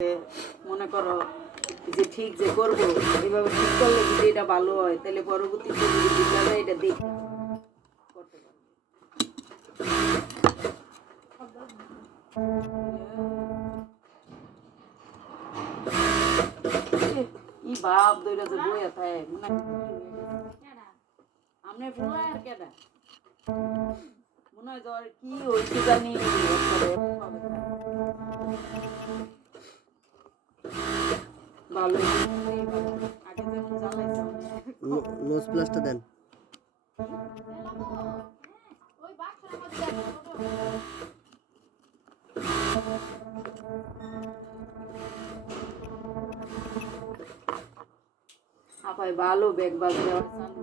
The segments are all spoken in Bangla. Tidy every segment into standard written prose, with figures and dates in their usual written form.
মনে করো যে ঠিক যে করবো এভাবে ঠিক করলে যদি এটা ভালো হয় তাহলে পরবর্তীতে যদি বিদ্যা যায় এটা দেখে করতে পারবে। ই বাপ দইরা যে বইয়া থাকে মনে আমনে ফুলা আর কেডা মনে হয় জ্বর কি হয়েছে জানি ভালো আগে যেমন জ্বালাইছে নোজ প্লাসটা দেন। আপাই ভালো ব্যাগ বাজে চালু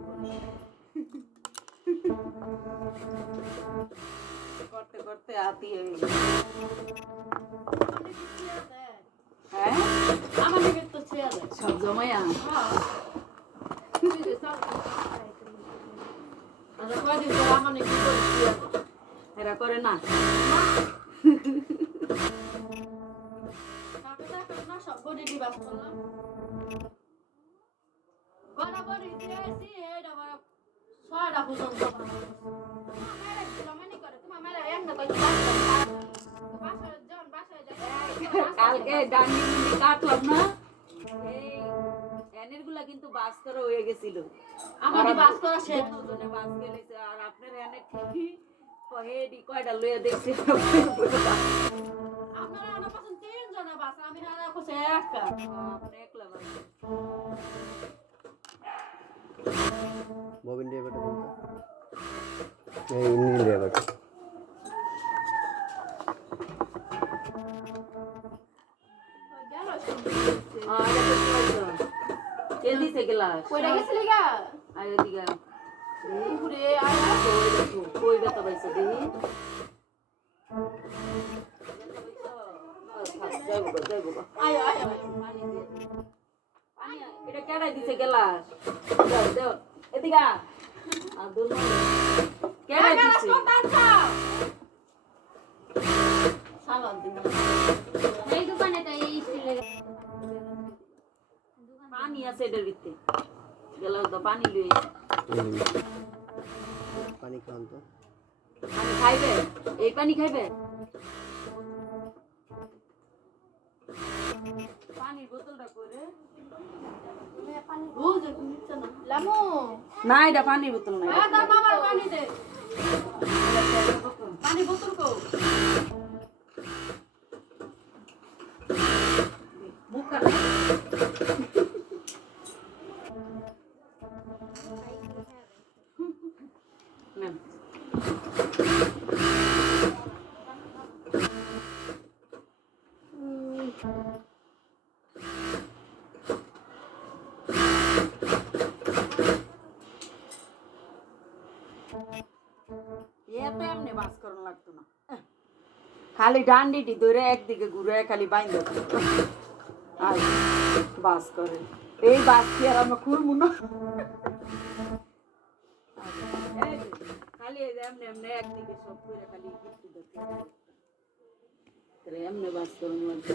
করতে করতে আতি হয়ে গেছে। হ্যাঁ সব জমাইয়া এরা করে না কালকে ডান্ডি কাটলাম না এনের গুলা কিন্তু বাস করা হয়ে গেছিল আমার বাস করা শেষ ওজনে বাস গেলেছে আর আপনার এনে ঠিকই হেডি কয়টা লইয়া দেখছি আপনারা আমার পাশে তিন জন বাস আমি হারা কোসে একা আপনি একলা বাস ববিন দিয়ে বেটা বলতো এই নীল দিয়ে বেটা জলদি से गिलास कोइडा गेছিলিগা आयो दिगा পুরে আয়া कोई बता वैसे दे আয়া আয়া पानी এটা কেডা দিছে গিলাস দাও দাও এদিকা আর দূর কেডা দিছে সালাদ দিন এই দোকানে তাই স্টিলের পানি আছে এটার ভিতরে গেলাস তো পানি লই পানি খান তো পানি খাইবে এই পানি খাইবে পানির বোতলটা করে পানি রোজ নিচ্ছে না লামু না এটা পানির বোতল না আ তার মামার পানি দে পানি বোতল কো মুখা না এমনি বাস করন লাগতো না খালি ডান্ডিটি ধরে একদিকে ঘুরে খালি বাইন্দা আর বাস করে এই বাস কি আর আমরা খুলবো না খালি এমনি এমনি একদিকে সব করে খালি গিফট দিতে এমনি বাস করন লাগতো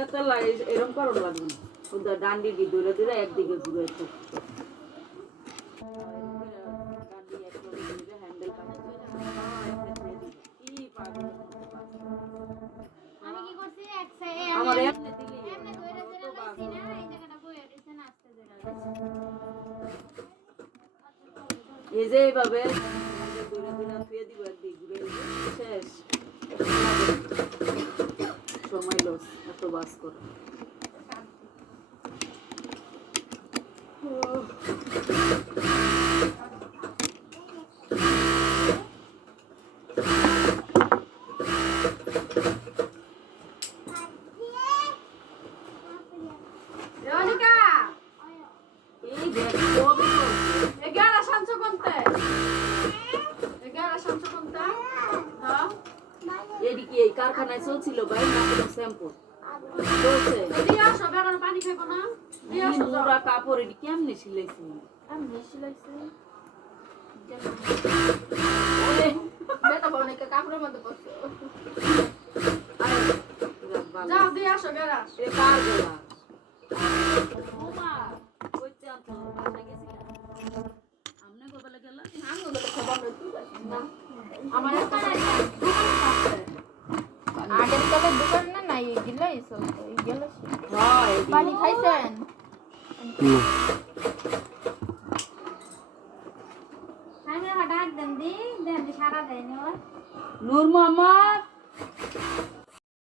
এত লাগে এরকম করন লাগবে না ওদের ডান্ডি দি দূরে দূরে একদিকে ঘুরে আমি কি করছি এক সাইড আমার এমনি দিলি এমনি ধরে ধরে লাইছি না এই জায়গাটা বইয়া দিছে না আস্তে ধরে লাইছি এই যে এইভাবে দূরে দূরে ফিরে দিব একদিকে ঘুরে শেষ সময় লস এত বাস করে রনিকা এই দেখো কবে এগারা শান্ত কোনতে এগারা শান্ত কোনতে হ্যাঁ এদিকে এই কারখানায় চলছিল ভাই না কোনো শ্যাম্পু চলছে দিয়া সবার পানি খাইবো না দিয়া নোরা কাপড় এটি কেমনে সিলাইছি আমি সিলাইছি ওরে বেটা বউনিকে কাপড়ের মধ্যে পড়ছে আরে যাক ভালো। যাও দিয়ে আসো বেরাস এ কার গোলা ওমা কইতে আনতো বাসা গেছিলা আমনে গোপালে গেলা আমি ওদের খবর লইতে না আমার একটা আগের তলে দোকান না নাই গিলাই চলতো গেল হয় পানি খাইছেন আমি ডাক দেন দি দেন সারা দেয়নি ওর নূর মোহাম্মদ